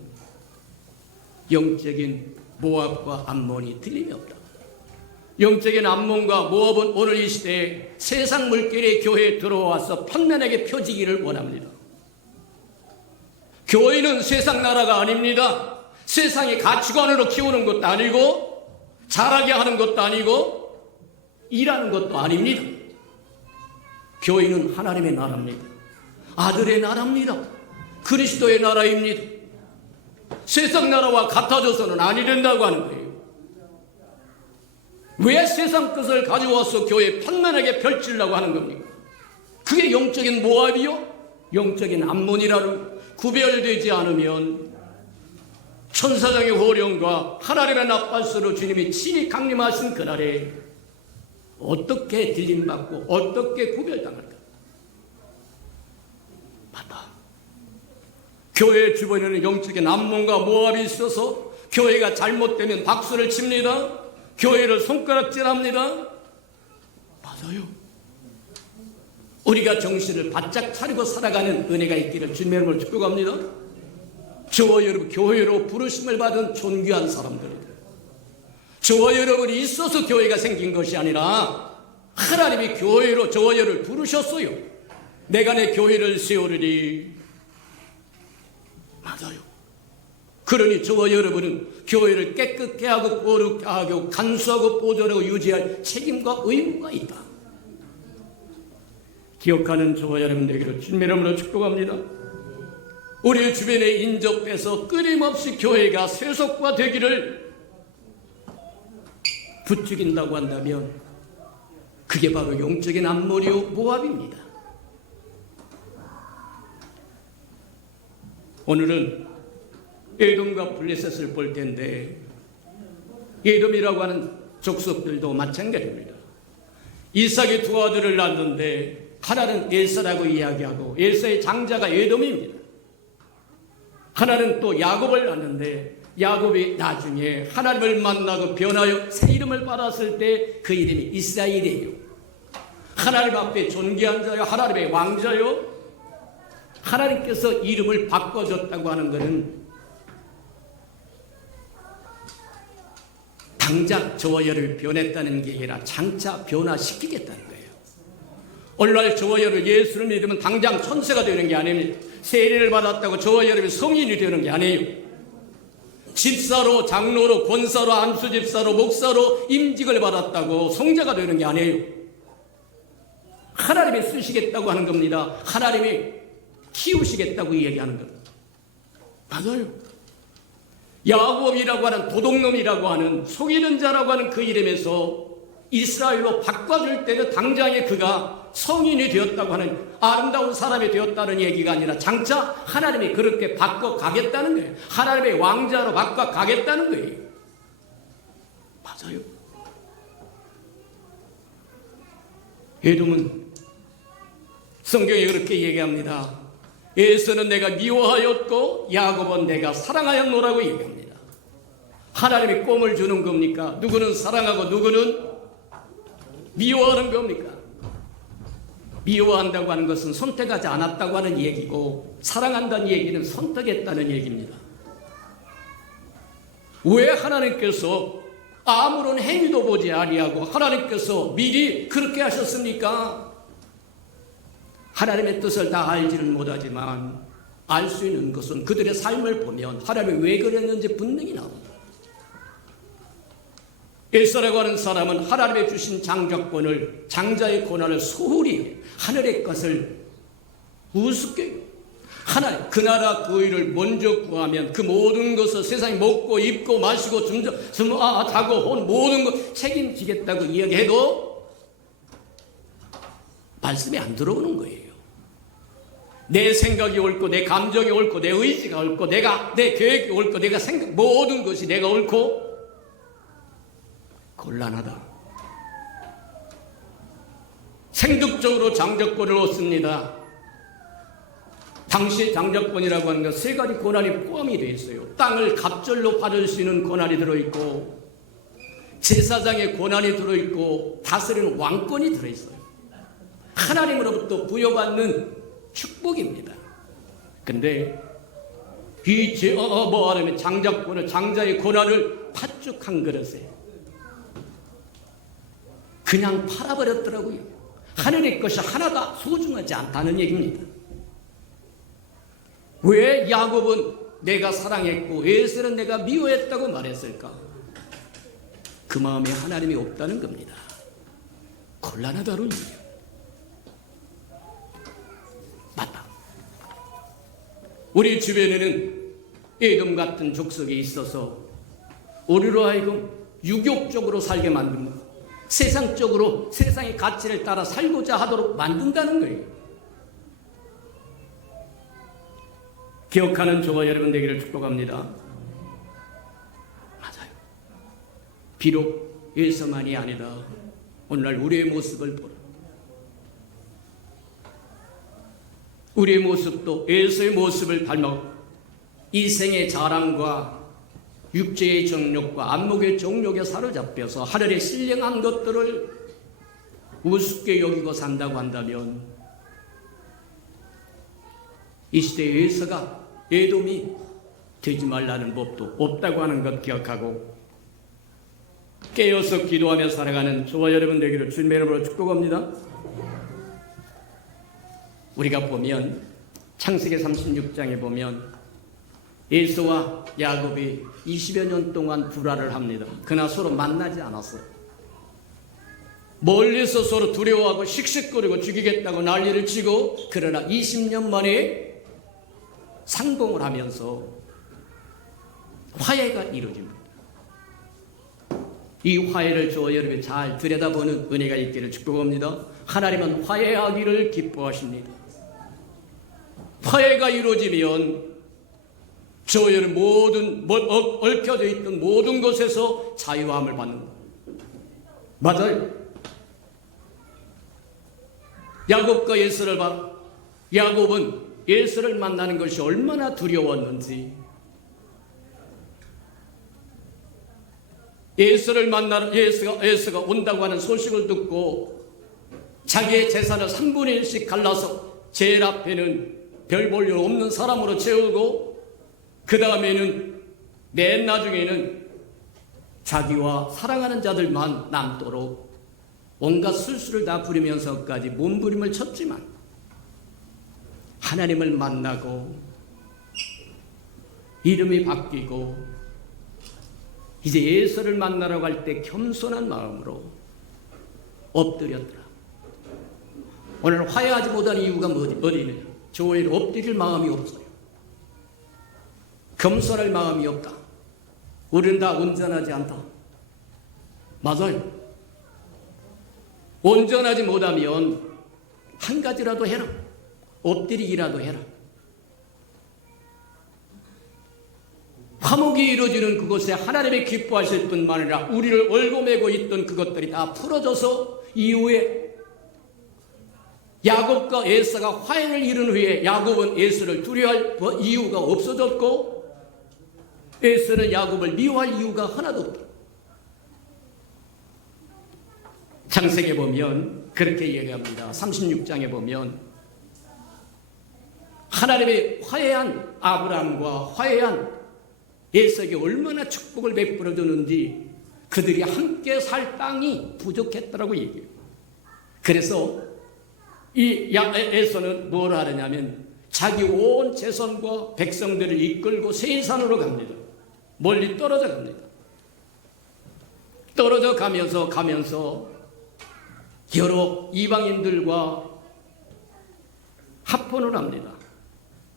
영적인 모압과 암몬이 틀림이 없다. 영적인 암몬과 모압은 오늘 이 시대에 세상 물결의 교회에 들어와서 편면하게 펴지기를 원합니다. 교회는 세상 나라가 아닙니다. 세상의 가치관으로 키우는 것도 아니고 잘하게 하는 것도 아니고 일하는 것도 아닙니다. 교회는 하나님의 나라입니다. 아들의 나라입니다. 그리스도의 나라입니다. 세상 나라와 같아져서는 아니 된다고 하는 거예요. 왜 세상 것을 가져와서 교회에 편만하게 펼치려고 하는 겁니까? 그게 영적인 모압이요? 영적인 암몬이라는 구별되지 않으면 천사장의 호령과 하나님의 나팔소로 주님이 친히 강림하신 그날에 어떻게 들림받고 어떻게 구별당할까? 맞다. 교회 주변에는 영적인 암몬과 모압이 있어서 교회가 잘못되면 박수를 칩니다. 교회를 손가락질합니다. 맞아요. 우리가 정신을 바짝 차리고 살아가는 은혜가 있기를 주님의 이름으로 축복합니다. 저와 여러분 교회로 부르심을 받은 존귀한 사람들입니다. 저와 여러분이 있어서 교회가 생긴 것이 아니라 하나님이 교회로 저와 여러분을 부르셨어요. 내가 내 교회를 세우리니. 맞아요. 그러니 저와 여러분은 교회를 깨끗게 하고 거룩하게 하고 간수하고 보존하고 유지할 책임과 의무가 있다. 기억하는 저와 여러분들에게도 주님의 이름으로 축복합니다. 우리 주변에 인접해서 끊임없이 교회가 세속화되기를 부추긴다고 한다면 그게 바로 영적인 암몬이요 모압입니다. 오늘은 에돔과 블레셋을 볼 텐데 에돔이라고 하는 족속들도 마찬가지입니다. 이삭이 두 아들을 낳았는데 하나는 엘사라고 이야기하고 엘사의 장자가 에돔입니다. 하나는 또 야곱을 낳았는데 야곱이 나중에 하나님을 만나고 변하여 새 이름을 받았을 때 그 이름이 이스라엘이에요. 하나님 앞에 존귀한 자요, 하나님의 왕자요. 하나님께서 이름을 바꿔줬다고 하는 것은 당장 저와 여를 변했다는 게 아니라 장차 변화시키겠다는 거예요. 오늘날 저와 여를 예수를 믿으면 당장 천사가 되는 게 아닙니다. 세례를 받았다고 저와 여러분이 성인이 되는 게 아니에요. 집사로, 장로로, 권사로, 안수집사로, 목사로 임직을 받았다고 성자가 되는 게 아니에요. 하나님이 쓰시겠다고 하는 겁니다. 하나님이 키우시겠다고 이야기하는 겁니다. 맞아요. 야곱이라고 하는 도둑놈이라고 하는 속이는 자라고 하는 그 이름에서 이스라엘로 바꿔줄 때는 당장에 그가 성인이 되었다고 하는 아름다운 사람이 되었다는 얘기가 아니라 장차 하나님이 그렇게 바꿔가겠다는 거예요. 하나님의 왕자로 바꿔가겠다는 거예요. 맞아요. 에돔은 성경에 그렇게 얘기합니다. 에서는 내가 미워하였고 야곱은 내가 사랑하였노라고 얘기합니다. 하나님이 껌을 주는 겁니까? 누구는 사랑하고 누구는 미워하는 겁니까? 미워한다고 하는 것은 선택하지 않았다고 하는 얘기고, 사랑한다는 얘기는 선택했다는 얘기입니다. 왜 하나님께서 아무런 행위도 보지 아니하고 하나님께서 미리 그렇게 하셨습니까? 하나님의 뜻을 다 알지는 못하지만 알 수 있는 것은 그들의 삶을 보면 하나님이 왜 그랬는지 분명히 나옵니다. 엘사라고 하는 사람은 하나님의 주신 장자권을, 장자의 권한을 소홀히 해요. 하늘의 것을 우습게 해요. 하나님, 그 나라 그 의를 먼저 구하면 그 모든 것을 세상에 먹고 입고 마시고 자고 온 모든 것 책임지겠다고 이야기해도 말씀이 안 들어오는 거예요. 내 생각이 옳고 내 감정이 옳고 내 의지가 옳고 내 계획이 옳고 내가 생각 모든 것이 내가 옳고 곤란하다. 생득적으로 장자권을 얻습니다. 당시 장자권이라고 하는 건 세 가지 권한이 포함이 되어 있어요. 땅을 갑절로 받을 수 있는 권한이 들어있고, 제사장의 권한이 들어있고, 다스리는 왕권이 들어있어요. 하나님으로부터 부여받는 축복입니다. 근데 하면 장자권을, 장자의 권한을 팥죽 한 그릇에 그냥 팔아버렸더라고요. 하늘의 것이 하나가 소중하지 않다는 얘기입니다. 왜 야곱은 내가 사랑했고 에서는 내가 미워했다고 말했을까? 그 마음에 하나님이 없다는 겁니다. 곤란하다는 얘기예요. 맞다. 우리 주변에는 에돔 같은 족속이 있어서 우리로 하여금 유욕적으로 살게 만듭니다. 세상적으로 세상의 가치를 따라 살고자 하도록 만든다는 거예요. 기억하는 저와 여러분 되기를 축복합니다. 맞아요. 비록 에서만이 아니다. 오늘날 우리의 모습을 보라. 우리의 모습도 에서의 모습을 닮아 이생의 자랑과 육체의 정욕과 안목의 정욕에 사로잡혀서 하늘에 신령한 것들을 우습게 여기고 산다고 한다면 이 시대의 에돔이 되지 말라는 법도 없다고 하는 것 기억하고 깨어서 기도하며 살아가는 저와 여러분 되기를 주님의 이름으로 축복합니다. 우리가 보면 창세기 36장에 보면 에서와 야곱이 20여 년 동안 불화를 합니다. 그러나 서로 만나지 않았어요. 멀리서 서로 두려워하고 씩씩거리고 죽이겠다고 난리를 치고, 그러나 20년 만에 상봉을 하면서 화해가 이루어집니다. 이 화해를 저와 여러분이 잘 들여다보는 은혜가 있기를 축복합니다. 하나님은 화해하기를 기뻐하십니다. 화해가 이루어지면 저와 여러분 모든 얽혀져 있던 모든 것에서 자유함을 받는 것. 맞아요. 야곱과 에서를 봐. 야곱은 에서를 만나는 것이 얼마나 두려웠는지, 에서가 온다고 하는 소식을 듣고 자기의 재산을 3분의 1씩 갈라서 제일 앞에는 별 볼 일 없는 사람으로 채우고, 그 다음에는 맨 나중에는 자기와 사랑하는 자들만 남도록 온갖 술수를 다 부리면서까지 몸부림을 쳤지만 하나님을 만나고 이름이 바뀌고 이제 에서를 만나러 갈 때 겸손한 마음으로 엎드렸더라. 오늘 화해하지 못한 이유가 어디냐? 교회를 엎드릴 마음이 없어요. 겸손할 마음이 없다. 우리는 다 온전하지 않다. 맞아요. 온전하지 못하면 한 가지라도 해라. 엎드리기라도 해라. 화목이 이루어지는 그곳에 하나님의 기뻐하실 뿐만 아니라 우리를 얽어매고 있던 그것들이 다 풀어져서 이후에 야곱과 에서가 화해를 이룬 후에 야곱은 에서를 두려워할 이유가 없어졌고 에서는 야곱을 미워할 이유가 하나도 없다. 창세기에 보면 그렇게 얘기합니다. 36장에 보면 하나님의 화해한 아브라함과 화해한 에서에게 얼마나 축복을 베풀어 주는지 그들이 함께 살 땅이 부족했다라고 얘기해요. 그래서 이 에서는 뭘 하느냐면 자기 온 재선과 백성들을 이끌고 세일산으로 갑니다. 멀리 떨어져 갑니다. 떨어져 가면서 여러 이방인들과 합혼을 합니다.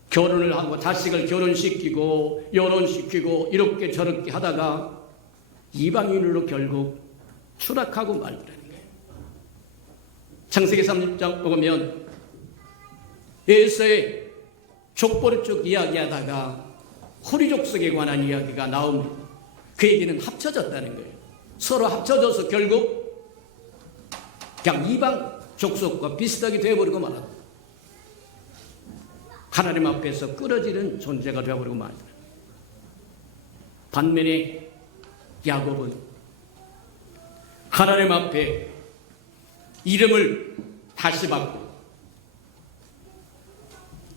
결혼을 하고 자식을 결혼시키고 연혼시키고 이렇게 저렇게 하다가 이방인으로 결국 추락하고 말더라는 거예요. 창세기 30장 보면 에서의 족보를 쭉 이야기하다가 호리 족속에 관한 이야기가 나옵니다. 그 얘기는 합쳐졌다는 거예요. 서로 합쳐져서 결국 그냥 이방 족속과 비슷하게 되어버리고 말합니다. 하나님 앞에서 끊어지는 존재가 되어버리고 말이다. 반면에 야곱은 하나님 앞에 이름을 다시 받고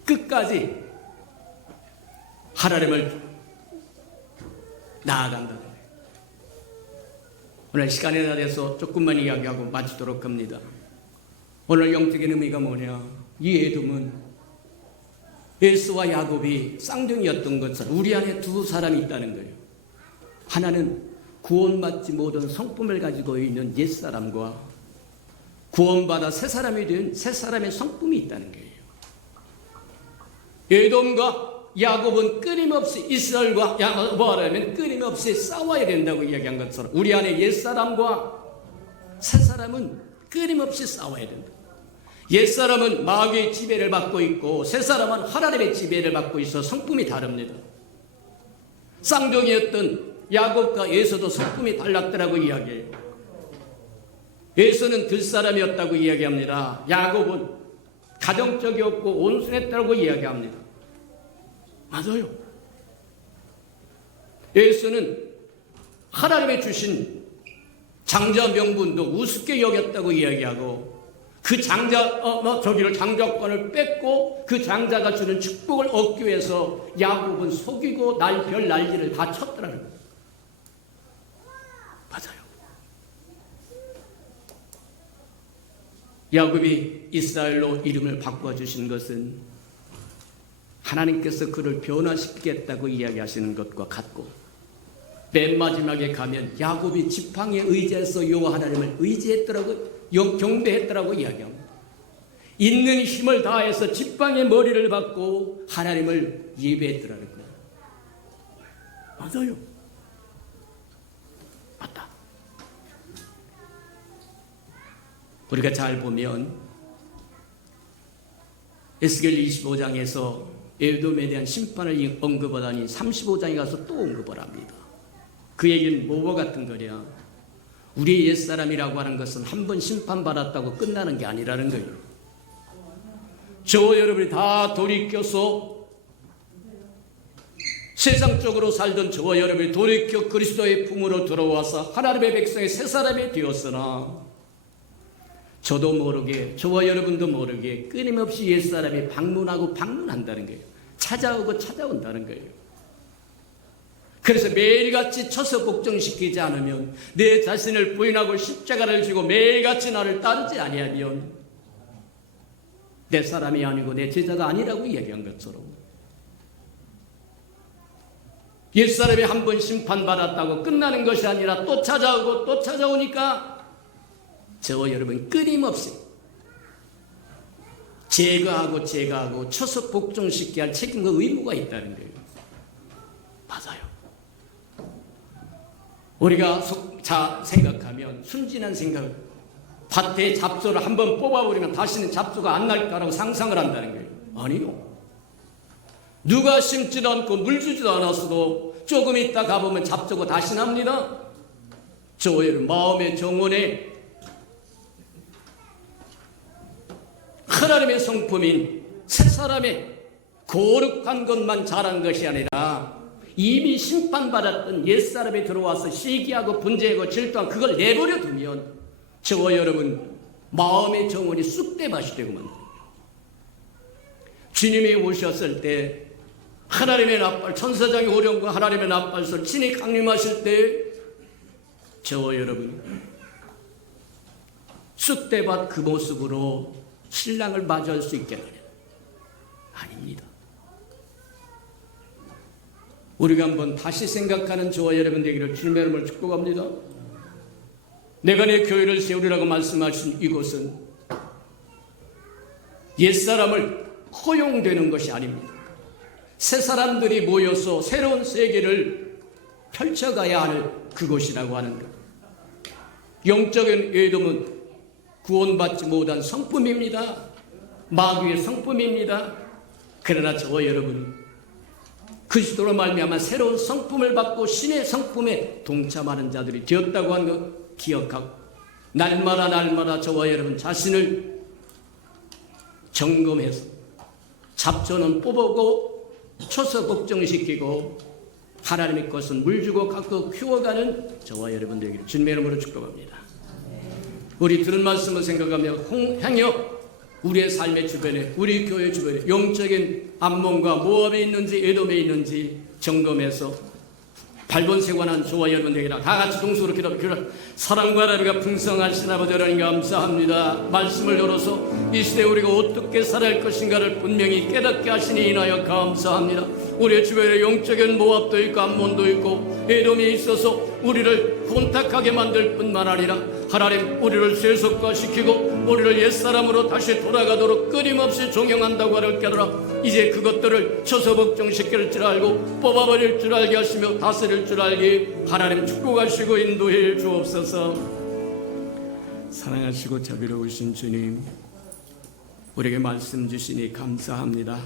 끝까지 하나님을 나아간다는 거예요. 오늘 시간에 대해서 조금만 이야기하고 마치도록 합니다. 오늘 영적인 의미가 뭐냐? 이 에돔은 에서와 야곱이 쌍둥이였던 것처럼 우리 안에 두 사람이 있다는 거예요. 하나는 구원받지 못한 성품을 가지고 있는 옛사람과 구원받아 새 사람이 된 새 사람의 성품이 있다는 거예요. 에돔과 야곱은 끊임없이 이스라엘과 야곱하면 끊임없이 싸워야 된다고 이야기한 것처럼 우리 안에 옛사람과 새 사람은 끊임없이 싸워야 된다. 옛사람은 마귀의 지배를 받고 있고 새사람은 하나님의 지배를 받고 있어 성품이 다릅니다. 쌍둥이였던 야곱과 에서도 성품이 달랐더라고 이야기해요. 에서는 들사람이었다고 이야기합니다. 야곱은 가정적이었고 온순했다고 이야기합니다. 맞아요. 에서는 하나님의 주신 장자 명분도 우습게 여겼다고 이야기하고 그 장자권을 뺏고 그 장자가 주는 축복을 얻기 위해서 야곱은 속이고 별 난리를 다 쳤더라는 거예요. 맞아요. 야곱이 이스라엘로 이름을 바꿔주신 것은 하나님께서 그를 변화시키겠다고 이야기하시는 것과 같고 맨 마지막에 가면 야곱이 지팡이에 의지해서 여호와 하나님을 의지했더라고요. 경배했더라고 이야기합니다. 있는 힘을 다해서 지팡이의 머리를 받고 하나님을 예배했더라는 거예요. 맞아요. 맞다. 우리가 잘 보면 에스겔 25장에서 에돔에 대한 심판을 언급하다니 35장에 가서 또 언급을 합니다. 그 얘기는 뭐와 같은 거냐? 우리의 옛사람이라고 하는 것은 한 번 심판받았다고 끝나는 게 아니라는 거예요. 저와 여러분이 다 돌이켜서 세상적으로 살던 저와 여러분이 돌이켜 그리스도의 품으로 들어와서 하나님의 백성의 새 사람이 되었으나 저도 모르게 저와 여러분도 모르게 끊임없이 옛사람이 방문한다는 거예요. 찾아오고 찾아온다는 거예요. 그래서 매일같이 쳐서 복종시키지 않으면 내 자신을 부인하고 십자가를 지고 매일같이 나를 따르지 아니하면 내 사람이 아니고 내 제자가 아니라고 이야기한 것처럼 옛사람이 한 번 심판받았다고 끝나는 것이 아니라 또 찾아오고 또 찾아오니까 저와 여러분 끊임없이 제거하고 처속 복종시켜야 할 책임과 의무가 있다는 거예요. 맞아요. 우리가 생각하면 순진한 생각, 밭에 잡초를 한번 뽑아버리면 다시는 잡초가 안 날 거라고 상상을 한다는 거예요. 아니요. 누가 심지도 않고 물 주지도 않았어도 조금 있다 가보면 잡초가 다시 납니다. 저의 마음의 정원에 하나님의 성품인 새 사람의 거룩한 것만 자란 것이 아니라 이미 심판받았던 옛사람이 들어와서 시기하고 분재하고 질투하고 그걸 내버려 두면 저와 여러분 마음의 정원이 쑥대밭이 되고 만듭니다. 주님이 오셨을 때 하나님의 나팔, 천사장의 호령과 하나님의 나팔 친히 강림하실 때 저와 여러분 쑥대밭 그 모습으로 신랑을 맞이할 수 있겠느냐? 아닙니다. 우리가 한번 다시 생각하는 저와 여러분 되기를 주님의 이름으로 축복합니다. 내가 내 교회를 세우리라고 말씀하신 이곳은 옛사람을 허용되는 것이 아닙니다. 새 사람들이 모여서 새로운 세계를 펼쳐가야 할 그곳이라고 하는 것. 영적인 외dom은 구원받지 못한 성품입니다. 마귀의 성품입니다. 그러나 저와 여러분 그리스도로 말미암아 새로운 성품을 받고 신의 성품에 동참하는 자들이 되었다고 하는 것 기억하고 날마다 저와 여러분 자신을 점검해서 잡초는 뽑아오고 초서 걱정시키고 하나님의 것은 물 주고 갖고 키워가는 저와 여러분 되기를 주님의 이름으로 축복합니다. 우리 들은 말씀을 생각하며 향여 우리의 삶의 주변에 우리 교회 주변에 영적인 암몬과 모압이 있는지 에돔에 있는지 점검해서 발본세관한 저와 여러분 되기를 다 같이 동서로 기도합니다. 사랑과 하나님과 풍성하신 아버지 하나님 감사합니다. 말씀을 열어서 이 시대에 우리가 어떻게 살아야 할 것인가를 분명히 깨닫게 하시니 인하여 감사합니다. 우리의 주변에 영적인 모압도 있고 암몬도 있고 에돔이 있어서 우리를 혼탁하게 만들 뿐만 아니라 하나님 우리를 세속화시키고 우리를 옛사람으로 다시 돌아가도록 끊임없이 종용한다고 하를 깨달아 이제 그것들을 처소복종시킬 줄 알고 뽑아버릴 줄 알게 하시며 다스릴 줄 알게 하나님 축복하시고 인도해 주옵소서. 사랑하시고 자비로우신 주님, 우리에게 말씀 주시니 감사합니다.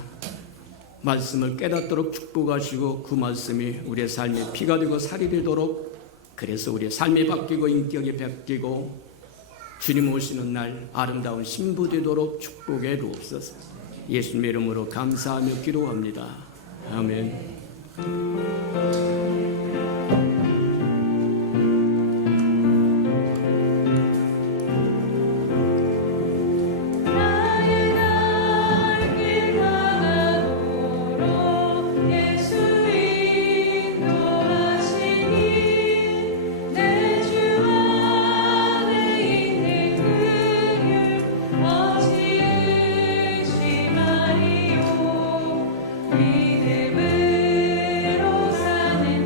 말씀을 깨닫도록 축복하시고 그 말씀이 우리의 삶에 피가 되고 살이 되도록, 그래서 우리의 삶이 바뀌고 인격이 바뀌고 주님 오시는 날 아름다운 신부 되도록 축복해 주옵소서. 예수님의 이름으로 감사하며 기도합니다. 아멘. 믿음으로 사는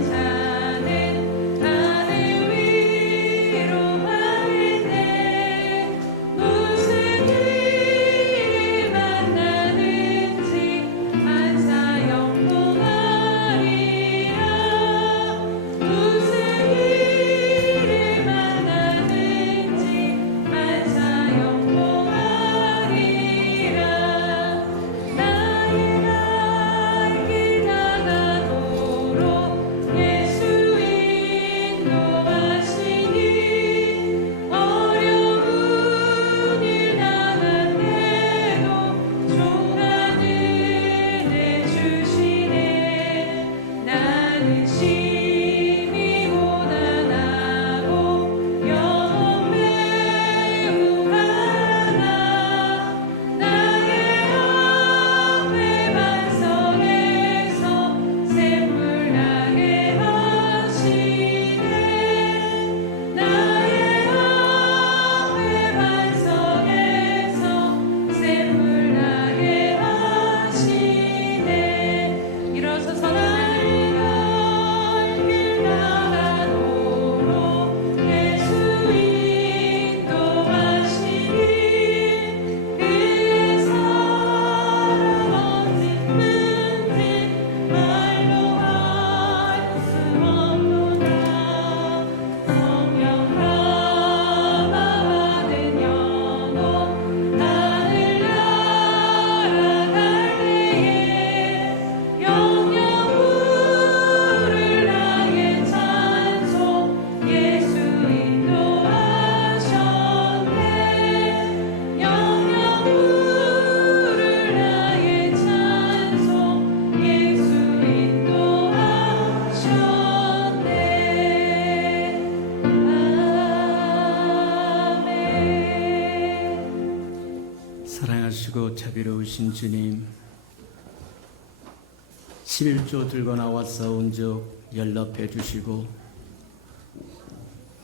자비로우신 주님, 11조 들고 나와 싸운즉 연락해 주시고,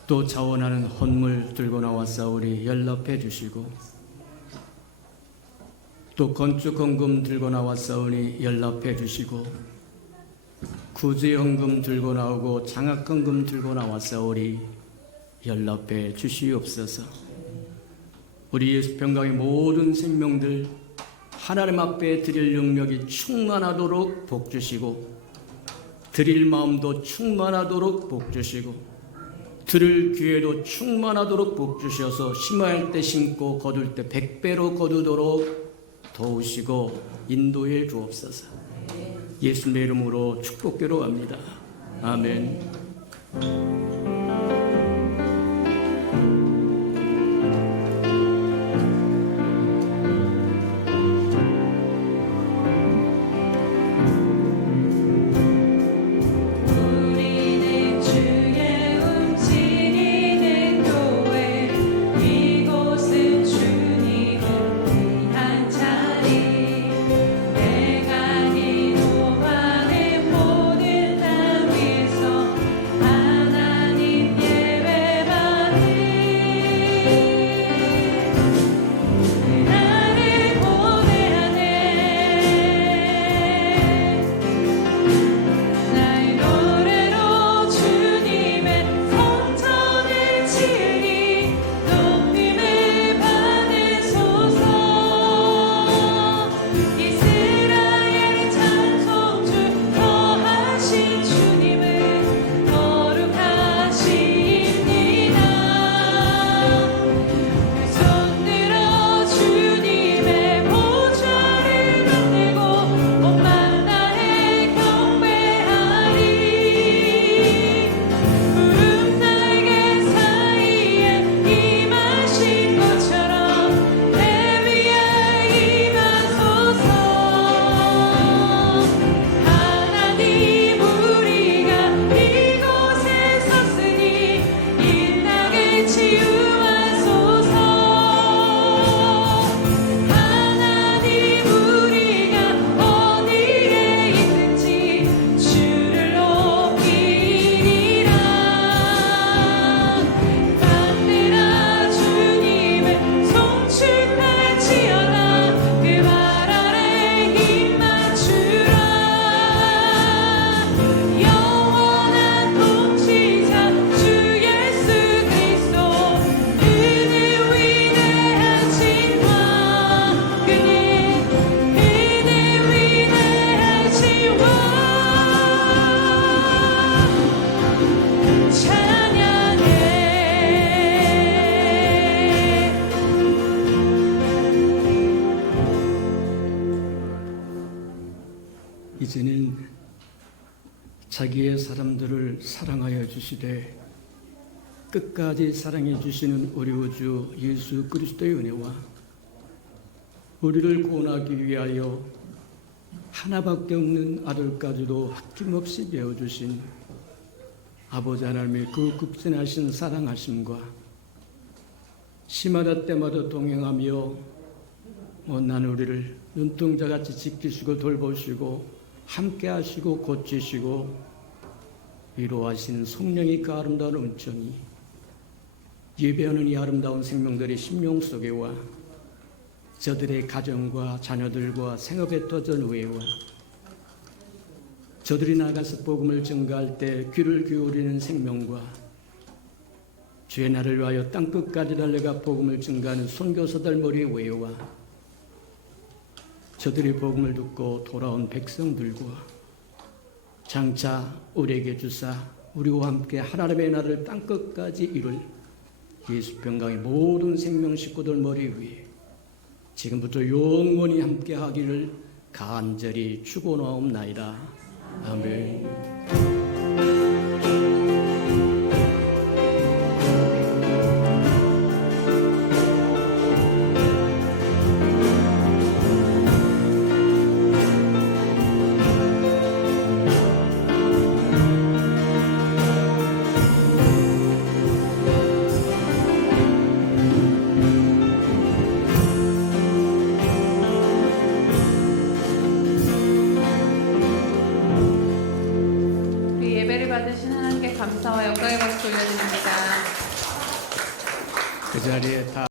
또 자원하는 헌물 들고 나와 싸우리 연락해 주시고, 또 건축헌금 들고 나와 싸우니 연락해 주시고, 구제헌금 들고 나오고 장학헌금 들고 나와 싸우리 연락해 주시옵소서. 우리 예수 평강의 모든 생명들 하나님 앞에 드릴 능력이 충만하도록 복 주시고, 드릴 마음도 충만하도록 복 주시고, 들을 기회도 충만하도록 복 주셔서 심할 때 심고 거둘 때 100배로 거두도록 도우시고 인도해 주옵소서. 예수님의 이름으로 축복기로 합니다. 아멘. 이제는 자기의 사람들을 사랑하여 주시되 끝까지 사랑해 주시는 우리 우주 예수 그리스도의 은혜와 우리를 구원하기 위하여 하나밖에 없는 아들까지도 아낌없이 배워주신 아버지 하나님의 그 극진하신 사랑하심과 시마다 때마다 동행하며 못난 우리를 눈동자같이 지키시고 돌보시고 함께 하시고 고치시고 위로하시는 성령의 그 아름다운 은총이 예배하는 이 아름다운 생명들의 심령 속에와 저들의 가정과 자녀들과 생업에 터진 후에와 저들이 나가서 복음을 전가할 때 귀를 기울이는 생명과 주의 날을 위하여 땅끝까지 달려가 복음을 전가하는 선교사들 머리 위에와 저들이 복음을 듣고 돌아온 백성들과 장차 우리에게 주사 우리와 함께 하나님의 나라를 땅끝까지 이룰 예수 평강의 모든 생명 식구들 머리 위에 지금부터 영원히 함께 하기를 간절히 축원하옵나이다. 아멘. 그 자리에 다